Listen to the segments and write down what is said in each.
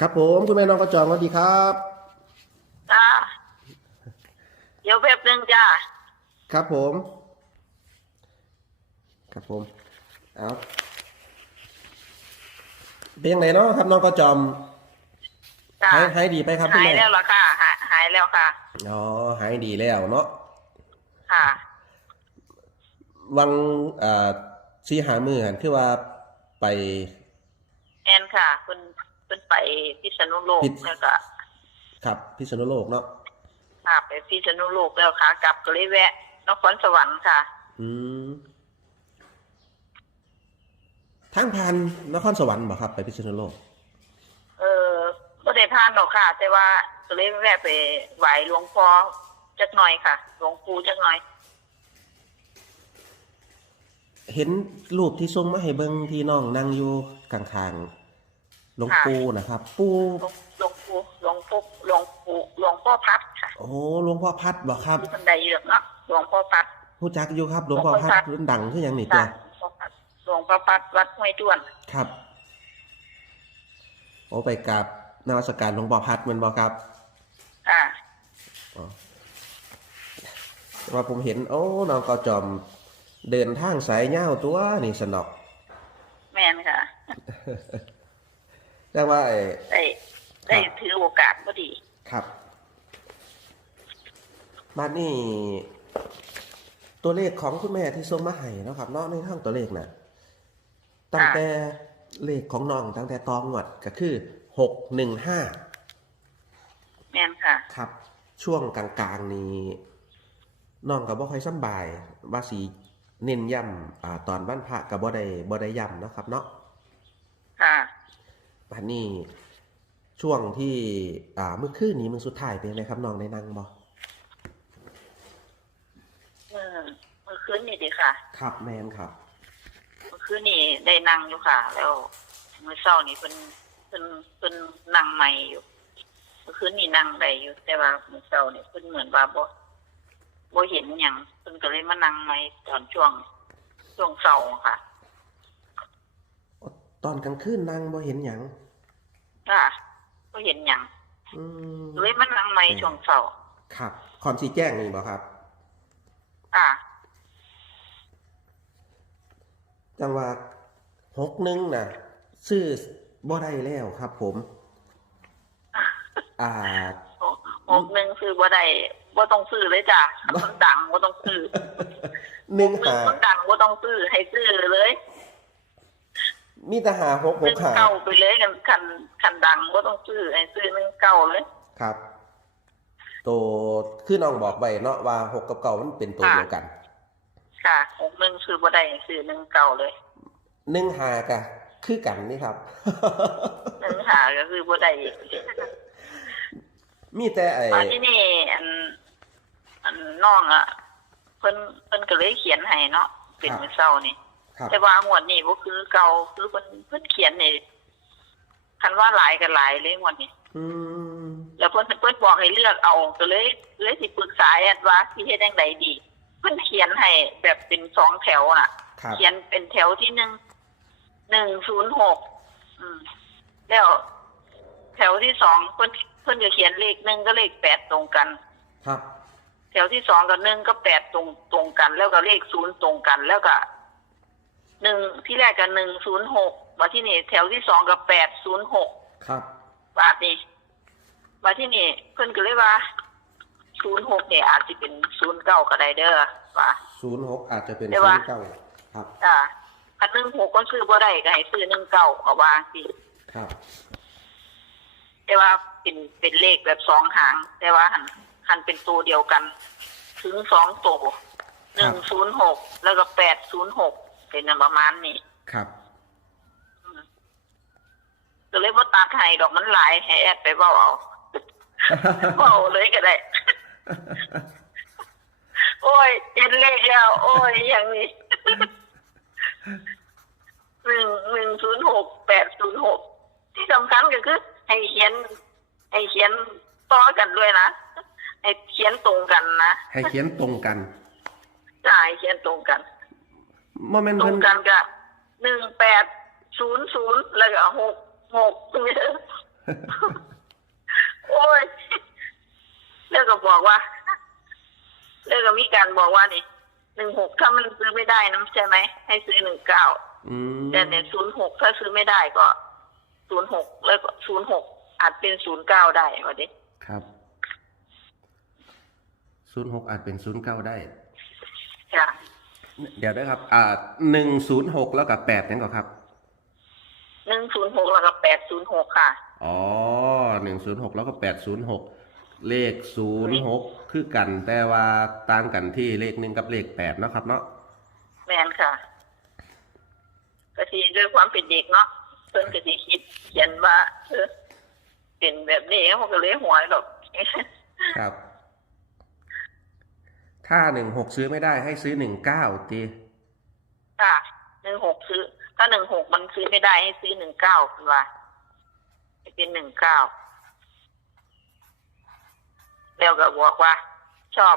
ครับผมคุณแม่น้องกระจองสวัสดีครับ จ้าเดี๋ยวแป๊บนึงจ้าครับผม ครับผม เอาเป็นยังไงเนาะครับน้องกระจอมจ้าหายหายดีไปครับคุณหายแม่แล้วเหรอค่ะหายหายแล้วค่ะ อ๋อหายดีแล้วเนาะค่ะ วังอ่าซีหามือหันคือว่าไปแอนค่ะ คุณคุณ ไปพิษณุโลกพิษ แล้วก็ครับพิษณุโลกเนาะค่ะไปพิษณุโลกแล้วค่ะ กลับก็เลยแวะนครสวรรค์ค่ะ อืมทางพันนครสวรรค์บ่ครับ ไปพิษณุโลก เออก็ได้ผ่านหรอกค่ะ แต่ว่าก็เลยแวะไปไหว้หลวงพ่อจักหน่อยค่ะ หลวงปู่จักหน่อย เห็นรูปที่ส่งมาให้เบิ่งที่น้องนั่งอยู่กลางๆ หลวงปู่นะครับ ปู่หลวงหลวงปู่หลวงปู่หลวงปู่หลวงพ่อพัดค่ะโอ้หลวงพ่อพัดบ่ครับที่คนใดเยอะเนาะหลวงพ่อพัดรู้จักอยู่ครับ หลวงพ่อพัดหลวงพ่อพัดรุ่นดังคือหยังนี่ตัค่ะวหลวงพ่อพัดหลวงพ่อพัดวัดห้วยจ้วน ครับโอ้ไปกราบนมัสการหลวงพ่อพัดแมันบ่ครับ อ่าอ๋อแต่ว่าผมเห็น โอ้น้องก็จอม เดินทางสายยาวตัวนี่สนอก แม่นค่ะ แต่ว่าไอ้ได้ได้ครับถือโอกาสพอดี ครับบ้านนี้ตัวเลขของคุณแม่ที่ส่งมาให้เนาะครับเนาะในทางตัวเลขน่ะตั้งแต่เลขของน้องตั้งแต่ตองวดก็คือหกหนึ่งห้าแม่นค่ะ ครับ ช่วงกลางๆนี้น้องกับบ่ค่อยสำบายว่าสีเน้นย้ำอ่าตอนบ้านพระกับบ่ได้บ่ได้ย้ำเนาะครับเนาะค่ะ บัดนี้ช่วงที่อ่าเมื่อคืนนี้มึงสุดท้ายเป็นไงครับน้องได้นั่งบ่เมื่อเมื่อคืนนี่ดีค่ะ ครับแมนครับ เมื่อคืนนี่ได้นั่งอยู่ค่ะ แล้วเมื่อเช้านี่เพิ่นเพิ่นเพิ่นนั่งใหม่อยู่ เมื่อคืนนี่นั่งได้อยู่ แต่ว่าเมื่อเช้านี่เพิ่นเหมือนว่าบ่บ่เห็นหยังเพิ่นก็เลยมานั่งใหม่ตอนช่วงช่วงเช้าค่ะ ตอนกลางคืนนั่งบ่เห็นหยังค่ะบ่เห็นหยังอืมเลยมานั่งใหม่ช่วงเช้าครับคอนสีแจ้งนี่บ่ครับค่ะจังว่าหกหนึ่งน่ะ ซื้อบ่ได้แล้วครับ ผม อ่าหกหนึ่งซื้อบ่ได้บ่ต้องซื้อเลยจ้ะมันดังบ่ต้องซื้อหนึ่งหนึ่งหามันดังบ่ต้องซื้อให้ซื้อเลย มีแต่หาหกหหนึ่กงหาเก้าไปเลยกันคันคันดังบ่ต้องซื้อให้ซื้อหนึ่งเก้าเลย ครับ ตัวคือน้องบอกไว้เนาะว่าหกกับเก่ามันเป็นตัวค่ะ เดียวกันค่ะหกหนึ่งซื้อบ่ได้ซื้อหนึ่งเก้าเลยหนึ่งหากะคือกันนี่ครับ หนึ่งหาก็คือบ่ได้อีกมีแต่ไอ้ตอนที่นี่อัน อันน้องอะเพิ่นเพิ่นก็เลยเขียนให้เนาะเป็นมื้อเช้านี่ครับ แต่ว่างวดนี้บ่คือเก่าคือเพิ่นเพิ่นเขียนนี่คันว่าหลายก็หลายเลยงวดนี้อืมแล้วเพิ่นเพิ่นบอกให้เลือกเอาก็เลยเลยสิปรึกษาแอดว่าสิเฮ็ดจังไดดี เพิ่นเขียนให้แบบเป็นสองแถวน่ะครับเขียนเป็นแถวที่หนึ่งหนึ่งศูนย์หกอืมแล้วแถวที่สองเพิ่นเพิ่นจะเขียนเลขหนึ่งก็เลขแปดตรงกัน ครับ แถวที่สองกับหนึ่งก็แปดตรงตรงกัน แล้วก็เลขศูนย์ตรงกัน แล้วก็ หนึ่งที่แรกกับหนึ่งศูนย์หกมาที่นี่แถวที่สองกับแปดศูนย์หกครับบาทนี่มาที่นี่เพิ่นก็เลยว่าศูนย์หกเนี่ยอาจจะเป็นศูนย์เก้าก็ได้เด้อว่าศูนย์หกอาจจะเป็นเดี๋ยวศูวะนย์เก้าครับจ้าคันหนึ่งหกก็ซื้อบ่ได้ก็ให้ซื้อหนึ่งเก้าเอาวางสิครับแต่ว่าเป็นเป็นเลขแบบสองหาง แต่ว่าหันหันเป็นตัวเดียวกัน ถึงสองตัวหนึ่งศูนย์หกแล้วก็แปดศูนย์หก เป็นประมาณนี้ครับ ก็เลยว่าตัดให้ดอกมันหลายให้แอดไปเบ้าเอาเบ้าเลยก็ได้ โอ้ยเห็นเลขแล้ว โอ้ยอย่างนี้หนึ่งหนึ่งศูนย์หกแปดศูนย์หกที่สำคัญก็คือ ให้เขียน ให้เขียนต่อกันด้วยนะให้เขียนตรงกันนะให้เขียนตรงกัน ใช่เขียนตรงกัน โมเมนต์ตรเพิ่งนกันกับหนึ่งแปดศูนย์ศูนย์แล้วก็หกหกโอ้ยแล้วก็บอกว่าแล้วก็มีการบอกว่านี่หนึ่งหกถ้ามันซื้อไม่ได้นะใช่ไหมให้ซื้อหนึ่งเก้าอืมแต่เนี่ยศูนย์หกถ้าซื้อไม่ได้ก็ศูนย์หกแล้วก็ศูนย์หกอาจเป็นศูนย์เก้าได้วะดิครับศูนย์หกอาจเป็นศูนย์เก้าได้ จ้ะ เดี๋ยวนะครับ อ่าหนึ่งศูนย์หกแล้วกับแปดนั่นก็ครับ หนึ่งศูนย์หกแล้วก็แปดศูนย์หกค่ะ อ๋อหนึ่งศูนย์หกแล้วก็แปดศูนย์หกเลขศูนย์หกคือกันแต่ว่าต่างกันที่เลขหนึ่งกับเลขแปดเนาะครับเนาะแมนค่ะก็ทีด้วยความเป็นเด็กเนาะเพิ่นก็สิคิดเขียนว่าเออเป็นแบบนี้เขาก็เลยหวยหรอกครับ ถ้าหนึ่งหกซื้อไม่ได้ให้ซื้อหนึ่งเก้าตีค่ะหนึ่งหกซื้อ ถ้าหนึ่งหกมันซื้อไม่ได้ให้ซื้อหนึ่งเก้าคุณว่าให้เป็นหนึ่งเก้าแล้วก็บอกว่า ชอบ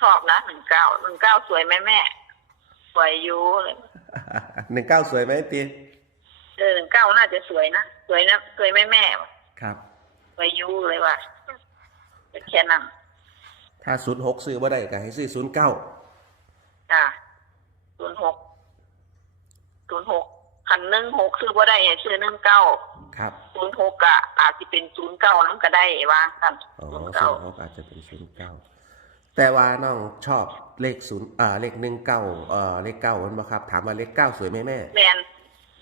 ชอบนะหนึ่งเก้าหนึ่งเก้าสวยไหมแม่ สวยอยู่เลยหนึ่งเก้าสวยไหมตีเออหนึ่งเก้าน่าจะสวยนะสวยนะสวยไหมแม่ครับสวยอยู่เลยว่าแค่นั้น ถ้าศูนย์หกซื้อบ่ได้ก็ให้ซื้อศูนย์เก้าจ้ะศูนย์หกศูนย์หกคันหนึ่งหกซื้อบ่ได้ให้ซื้อหนึ่งเก้าครับศูนย์หกอะอาจจะเป็นศูนย์เก้านั้นก็ได้วางกันอ๋อศูนย์ศูเก้านย์หกอาจจะเป็นศูนย์เก้าแต่ว่าน้องชอบเลขศูนย์อ่าเลขหนึ่งเก้าเอ่อเลขเก้ามันบ่ครับ ถามว่าเลขเก้าสวยไหมแม่แมน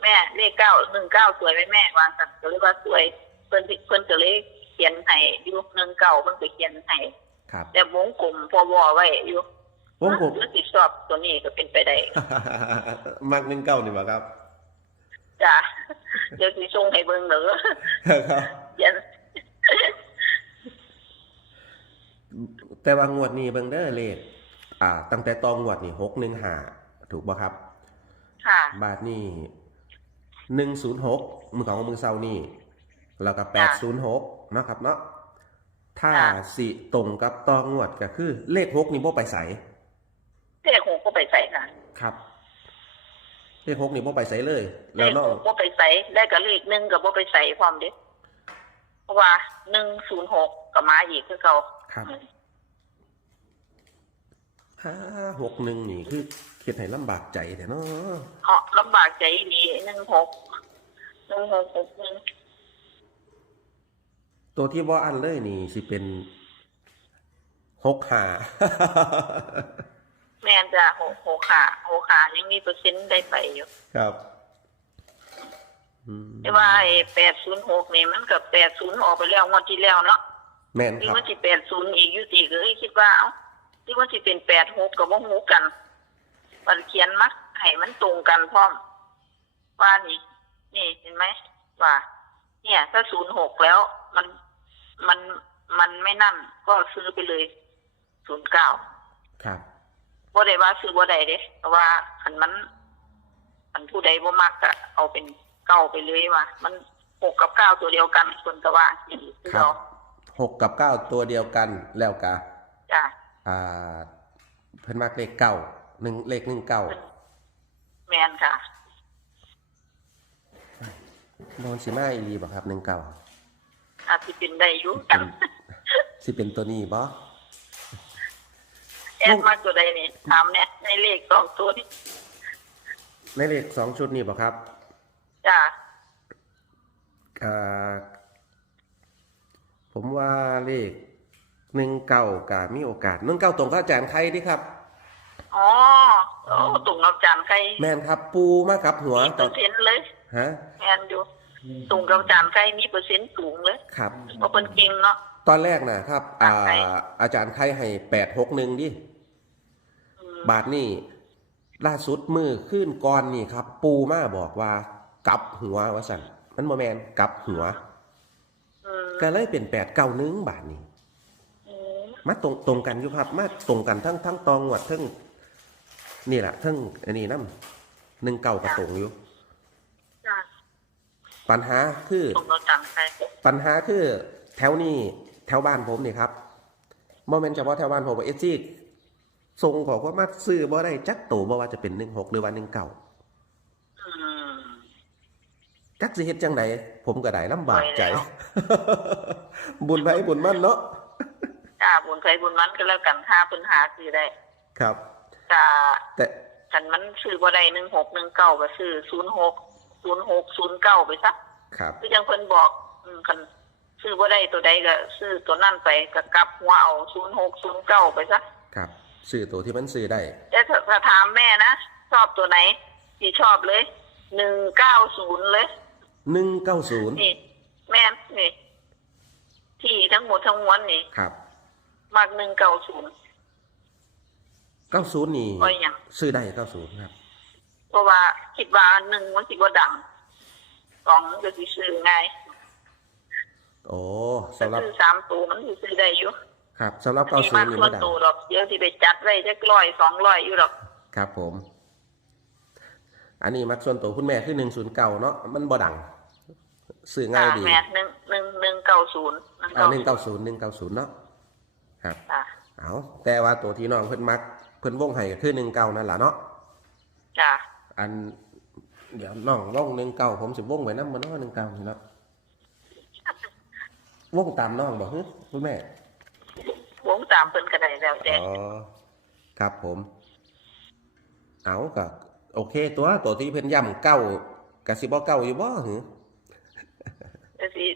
แม่เลขเก้าหนึ่งเก้าสวยไหมแม่วางกันก็เลยว่าสวยเพิ่นเพิ่นก็เลยเขียนให้อยู่หนึ่งเก้าเพิ่นก็เขียนให้ ครับ แต่วงกลมพอวอไว้อยู่วงกลมหรือสิชอบตัวนี้ก็เป็นไปได้มักหนึ่งเก้านี่บ่ครับจ้ะเดี๋ยวสิส่งให้เบิ่งเด้อครับเขียนแต่ว่างวดนี้เบิ่งเด้อเลขอ่า ตั้งแต่ตองงวดนี่หกหนึ่งหาถูกบ่ครับ ค่ะ บาทนี่หนึ่งศูนย์หกมือของมือเซานี่แล้วก็แปดศูนย์หกนาะครับเนาะ ถ้าสิตรงกับตองงวดก็คือ เลขหกนี่บ่ไปใสเลขหกก็ไปใส่ค่ะ ครับ เลขหกนี่บ่ไปใสเลย เลแล้วขน้องหกก็ไปใส่ได้กับเลขหนึ่งก็บ่ไปใส่พร้อมเด้เพราะว่าหนึ่งศูนย์หกก็มาอีกคือเก่าครับห้าหกหนึ่งนี่คือคิดให้ลำบากใจแต่เนาะ เหาะลำบากใจดีหนึ่งหกหนึ่งหกหกหนึ่ง ตัวที่บ่อันเลยนี่สิเป็นหกหาแม่นจะหกหกขาหกขายังมีเปอร์เซ็นต์ได้ไปอยู่ ครับอืมแต่ว่าไอ้แปดศูนย์หกนี่มันกับแปดศูนย์ออกไปแล้วงวดที่แล้วเนาะแม่นที่ครับว่าสิแปดศูนย์อีกอยู่ตีก็เลยคิดว่าเอ้าที่ว่าสิเป็นแปดหกกับว่าหูกันมันเขียนมาให้มันตรงกันพร้อม ว่านี่ นี่เห็นไหมว่า เนี่ย ถ้าศูนย์หกแล้ว มัน มันมันไม่นั่นก็ซื้อไปเลยศูนย์เก้าครับบ่ได้ว่าซื้อบ่ได้เด้แต่ว่าคันมันคันผู้ใดบ่มักก็เอาเป็นเก้าไปเลยว่า มันหกกับเก้าตัวเดียวกันคนก็ว่าอย่างนี้คือครับเราหกกับเก้าตัวเดียวกันแล้วกะจ้ะอ่า เพิ่นมักเลขเก้าหนึ่งเลขหนึ่งเก้าแมนค่ะโดนสิมาอีหลีบ่ครับหนึ่งเก้า อาจจะเป็นได้อยู่กันสิเป็นตัวนี้บ่แอดมาตัวใดนี่ถามเนี่ยในเลขสองตัวนี่ในเลขสองชุดนี้บ่ครับจ้ะอ่าผมว่าเลขหนึ่งเก้ากะมีโอกาสหนึ่งเก้าตรงกับอาจารย์ใครดิครับอ๋อโอ้ตุ่งเอาจานใครแม่นครับ ปูมากับหัวมีเปตออนร์เซ็นต์เลยฮะแมนอยู่ ตุ่งกับจานใครมีเปอร์เซ็นต์สูงเลยครับเพราะเป็นเก่งเนาะตอนแรกนะครับ อ่าใครอาจารย์ใครให้แปดหกหนึ่งดิอืมบาทนี่ล่าสุดมือขึ้นก่อนนี่ครับ ปูมาบอกว่า กลับหัวว่าสั่นมันโมแมนกลับหัวอืมก็เลยเป็นแปดเก้าหนึ่งบาทนี่อืมมาตรงตรงกันอยู่ครับ มาตรงกันทั้งทั้งตองหวัดทั้งนี่แหละทั้งอันนี้น้ำหนึ่งเก้าก็ตรงอยู่จ้ะ ปัญหาคือตุ่งเอาจานใครปัญหาคือแถวนี้แถวบ้านผมนี่ครับโมเมนต์เฉพาะแถวบ้านผมว่าเอซี่ทรงของว่ามาซื้อบ่ได้จักโตบ่ว่าจะเป็นหนึ่งหกหรือว่าหนึ่งเก้าอืมจักสิเฮ็ดจังไดผมก็ได้ลำบากใจไปแล้วบุญไผบุญมันเนาะจ้าบุญใครบุญมันก็แล้วกันค่าปัญหาซื้อได้ ครับจ้าแต่คันมันซื้อบ่ได้หนึ่งหกหนึ่งเก้าก็ซื้อศูนย์หก ศูนย์หกศูนย์เก้าไปซะครับ คือยังเพิ่นบอกอืมคันซื้อบ่ได้ตัวใดก็ซื้อตัวนั่นไปก็กลับหัวเอาศูนย์หกศูนย์เก้าไปซะครับซื้อตัวที่มันซื้อได้ แต่ถ้าถ้าถามแม่นะชอบตัวไหนที่ชอบเลยหนึ่งเก้าศูนย์เลย190นี่ แม่นนี่ ที่ทั้งหมดทั้งมวลนี่ครับมักหนึ่งเก้าศูนย์90นี่เพราะหยัง ซื้อได้90ครับ เพราะว่าคิดว่าหนึ่งมันคิดว่าดังสองมันก็สิซื้อง่ายโอ้ถ้าสำหรับซื้อสามตัวมันสิซื้อได้อยู่ครับสำหรับมีมาก90นี่ส่วบ่นดังตัวหรอกเดี๋ยวสิไปจัดไว้จักร้อยสองร้อยอยู่หรอกครับผม อันนี้มักส่วนตัวคุณแม่คือ109เนาะมันบ่ดังซื้อง่ายดีแม่หนึ่งหนึ่งหนึ่งเก้าศูนย์หนึ่งอ่าเก้า190 190เนาะครับจ้ะเอาแต่ว่าตัวที่น้องเพิ่นมัก เพิ่นวงให้ก็คือ19นั่นล่ะเนาะจ้ะ อัน เดี๋ยวน้องวง19ผมสิวงไว้นำบ่เนาะ19นี่เนาะวงตามน้องบ่ฮึคุณแม่วงตามเพิ่นก็ได้แล้วแต่อ๋อครับผม เอาก็โอเค ตัวตัวที่เพิ่นย่ำเก้ากะสิบ่เก้าอยู่บ่หือก็สิ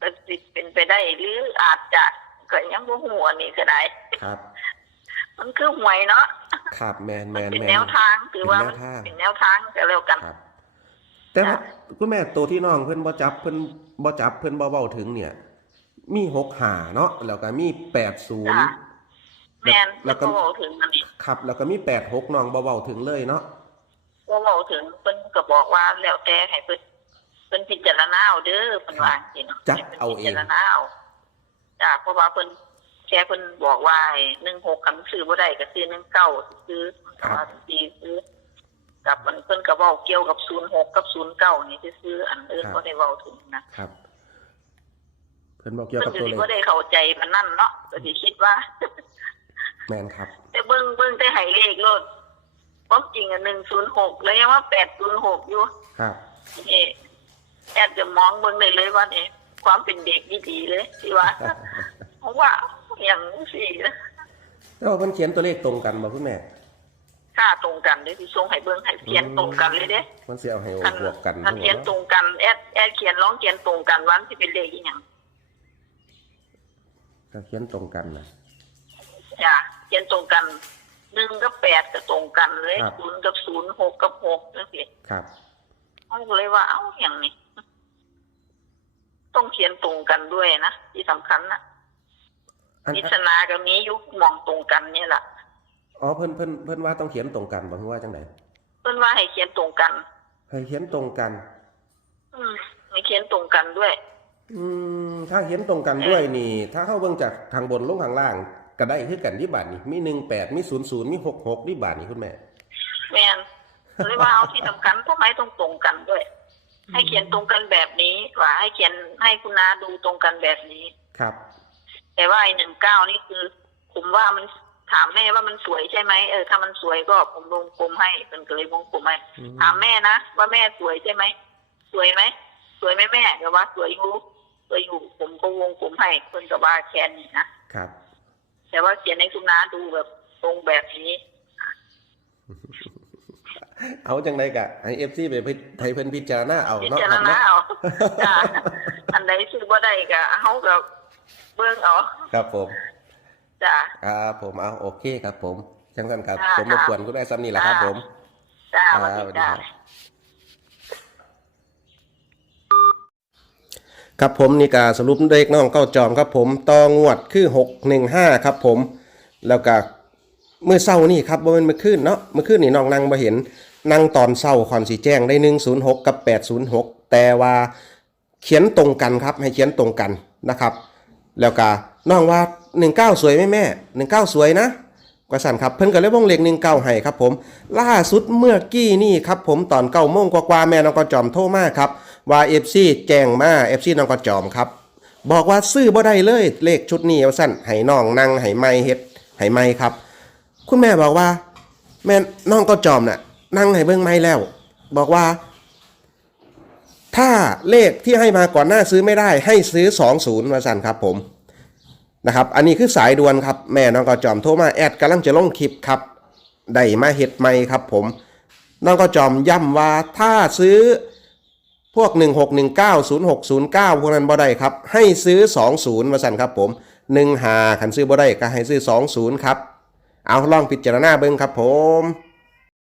ก็สิเป็นไปได้หรืออาจจะก็ยังบ่ฮู้อันนี้ก็ได้ครับ มันคือหวยเนาะ ครับแมนแมมันนเป็นแมแนนวทางถือว่ามันเป็นแนวทางเป็นแนวทางก็แล้วกันครับ แต่ว่าจ้ะคุณแม่ตัวที่น้องเพิ่นบ่จับเพิ่นบ่จับเพิ่นบ่เว้าถึงเนี่ย มีหกหาเนาะแล้วก็มีแปดศูนย์จ้ะแม่นแล้แล้ววก็ก็เว้าถึงอันนี้ครับ แล้วก็มีแปดหกน้องบ่เว้าถึงเลยเนาะก็เว้าถึงเพิ่นก็บอกว่าแล้วแต่ให้เพิ่นเพิ่นพิจารณาเอาเด้อเพิ่นว่าจังซี่เนาะจัดให้พิ่นเอาเองพิจารณาเอาจ้ะเพราะว่าเพิ่น แค่เพิ่นบอกว่าหนึ่งหกคำซื้อบ่ได้ก็ซื้อหนึ่งเก้าซื้อว่าสิซื้อกับมันเพิ่นก็เว้าเกี่ยวกับศูนย์หกกับศูนย์เก้านี่ซื้อๆอันอื่นบ่ได้เว้าถึงนะครับ เพิ่นบอกเกี่ยวเพิ่กันบก็ตัวสิเลบ่ขได้เข้าใจปานนั้นเนาะก็สิคิดว่าแมนครับ แต่เบิ่งเบิ่งแต่ให้เลขโลดความจริงอะ106แล้วยังว่า806อยู่ครับนี่แอบจะมองเบิ่งได้เลยว่านี่ความเป็นเด็กดีๆเลยที่ว่าเพราะว่า อย่างสี่นะแล้วเพิ่นเขียนตัวเลขตรงกันบ่คุณแม่ ค่าตรงกันเลยที่ส่งให้เบิ่งให้เขียนตรงกันเลยเด้มันสิเอาให้คันบวกกันคันเขียนตรงกันแอดแอดเขียนร้องเขียนตรงกันวันที่เป็นเลขอีหยังถ้าเขียนตรงกันนะจ้ะเขียนตรงกันหนึ่งกับแปดก็ตรงกันเลยครับศูนย์กับศูนย์หกกับหกนั่นสิครับมันก็เลยว่าเอ้าอย่างนี้ ต้องเขียนตรงกันด้วยนะที่สำคัญนะอัน พิจนากับนี้ยุคมองตรงกันเนี่ยแหละอ๋อเพิ่นเพิ่นเพิ่นว่าต้องเขียนตรงกันบ่ฮู้ว่าจังไดเพิ่นว่าให้เขียนตรงกันให้เขียนตรงกัน อืมให้เขียนตรงกันด้วย อืมถ้าเขียนตรงกันด้วยนี่ ถ้าเข้าเบิ่งจากทางบนลงทางล่างก็ได้คือกันที่บาทนี่มี18มี00มี66ที่บาทนี่คุณแม่ แม่นเลยว่าเอาที่สำคัญพวกไม้ตรงตรงๆกันด้วย ให้เขียนตรงกันแบบนี้ว่าให้เขียนให้คุณนาดูตรงกันแบบนี้ ครับ แต่ว่าไอ้หนึ่งเก้านี่คือ ผมว่ามันถามแม่ว่ามันสวยใช่ไหมเออถ้ามันสวยก็ผมวงกลมให้เป็นก็เลยวงกลมให้อืมถามแม่นะว่าแม่สวยใช่ไหมสวยไหมสวยไหมแม่ก็ว่าสวยอยู่สวยอยู่ผมก็วงกลมให้เพิ่นก็ว่าแค่นี้นะครับ แต่ว่าเขียนให้คุณนาดูแบบตรงแบบนี้เอาจังไดกะให้ FC ไปพิให้เพิ่นพิจารณาเอาพิเนาะจารครับณาเนาะเอาจ้ะอันใดซื้อบ่ได้ก็เฮาก็ เบิ่งเอาครับผมจ้ะครับผมเอาโอเคครับ ผมจังซั่นครับค่ะผมรบกวนคุณแม่ซ้ำนี่แหละครับค่ะผมจ้าคสรัวัสบดีสวัสดีจ้าครับครับผมนี่ก็สรุปเลขน้องเก้าจอมครับผมต่องวดคือ615ครับ ผมแล้วก็เมื่อเช้านี่ครับบ่แม่นเมื่อคืนเนาะเมื่อคืนนี่น้องนั่งบ่เห็นนั่งตอนเช้าความสีแจ้งได้106กับ806แต่ว่าเขียนตรงกันครับให้เขียนตรงกันนะครับ แล้วก็น้องว่า19สวยไหมแม่19สวยนะกว่าสั่นครับเพิ่นก็เลยวงเลข19ให้ครับผม ล่าสุดเมื่อกี้นี่ครับผมตอนเก้าโมงกว่าๆแม่น้องกระจอมโทรมาครับว่า FC แจ้งมา FC น้องกระจอมครับ บอกว่าซื้อบ่ได้เลยเลขชุดนี้เอาสั้นให้น้องนั่งให้ไม่เฮ็ดให้ไม่ครับ คุณแม่บอกว่า แม่น้องก็จอมน่ะนั่งให้เบิ่งไม่แล้ว บอกว่า ถ้าเลขที่ให้มาก่อนหน้าซื้อไม่ได้ให้ซื้อ 20มาสั่นครับผมนะครับ อันนี้คือสายด่วนครับ แม่น้องกอจอมโทรมาแอดกำลังจะลงคลิปครับได้มาเห็ดใหม่ครับผมน้องกอจอมย้ำว่าถ้าซื้อพวก 1619 0609 พวกนั้นบ่ได้ครับ ให้ซื้อ 20มาสั่นครับผม1หาขันซื้อบ่ได้ก็ให้ซื้อ 20 ครับ เอาลองพิจารณาเบิ่งครับผม